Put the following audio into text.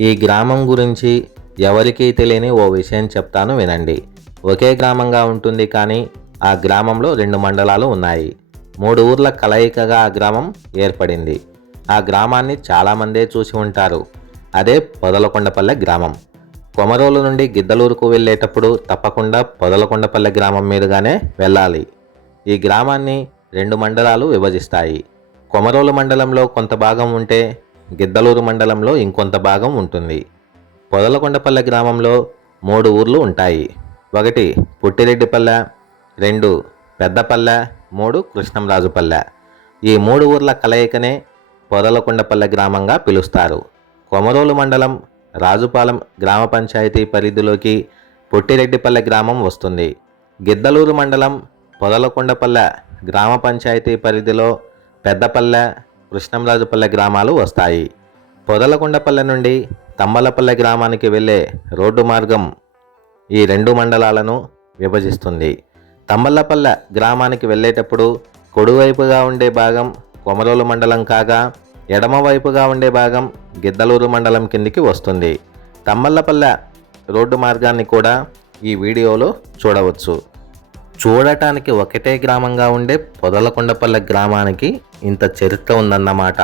ఈ గ్రామం గురించి ఎవరికీ తెలియని ఓ విషయం చెప్తాను వినండి. ఒకే గ్రామంగా ఉంటుంది కానీ ఆ గ్రామంలో రెండు మండలాలు ఉన్నాయి. మూడు ఊర్ల కలయికగా ఆ గ్రామం ఏర్పడింది. ఆ గ్రామాన్ని చాలామందే చూసి ఉంటారు. అదే పొదలకొండపల్లె గ్రామం. కొమరోలు నుండి గిద్దలూరుకు వెళ్ళేటప్పుడు తప్పకుండా పొదలకొండపల్లె గ్రామం మీదుగానే వెళ్ళాలి. ఈ గ్రామాన్ని రెండు మండలాలు విభజిస్తాయి. కొమరోలు మండలంలో కొంత భాగం ఉంటే గిద్దలూరు మండలంలో ఇంకొంత భాగం ఉంటుంది. పొదలకొండపల్లె గ్రామంలో మూడు ఊర్లు ఉంటాయి. ఒకటి పుట్టిరెడ్డిపల్లె రెండు పెద్దపల్లె మూడు కృష్ణంరాజుపల్లె. ఈ మూడు ఊర్ల కలయికనే పొదలకొండపల్లె గ్రామంగా పిలుస్తారు. కొమరోలు మండలం రాజుపాలెం గ్రామ పంచాయతీ పరిధిలోకి పుట్టిరెడ్డిపల్లె గ్రామం వస్తుంది. గిద్దలూరు మండలం పొదలకొండపల్లె గ్రామ పంచాయతీ పరిధిలో పెద్దపల్లె కృష్ణంరాజుపల్లె గ్రామాలు వస్తాయి. పొదలకొండపల్లె నుండి తమ్మలపల్లె గ్రామానికి వెళ్ళే రోడ్డు మార్గం ఈ రెండు మండలాలను విభజిస్తుంది. తమ్మలపల్లె గ్రామానికి వెళ్ళేటప్పుడు కుడివైపుగా ఉండే భాగం కొమరోలు మండలం కాగా ఎడమవైపుగా ఉండే భాగం గిద్దలూరు మండలం కిందికి వస్తుంది. తమ్మల్లపల్లె రోడ్డు మార్గాన్ని కూడా ఈ వీడియోలో చూడవచ్చు. చూడటానికి ఒకటే గ్రామంగా ఉండే పొదలకొండపల్లె గ్రామానికి ఇంత చరిత్ర ఉందన్నమాట.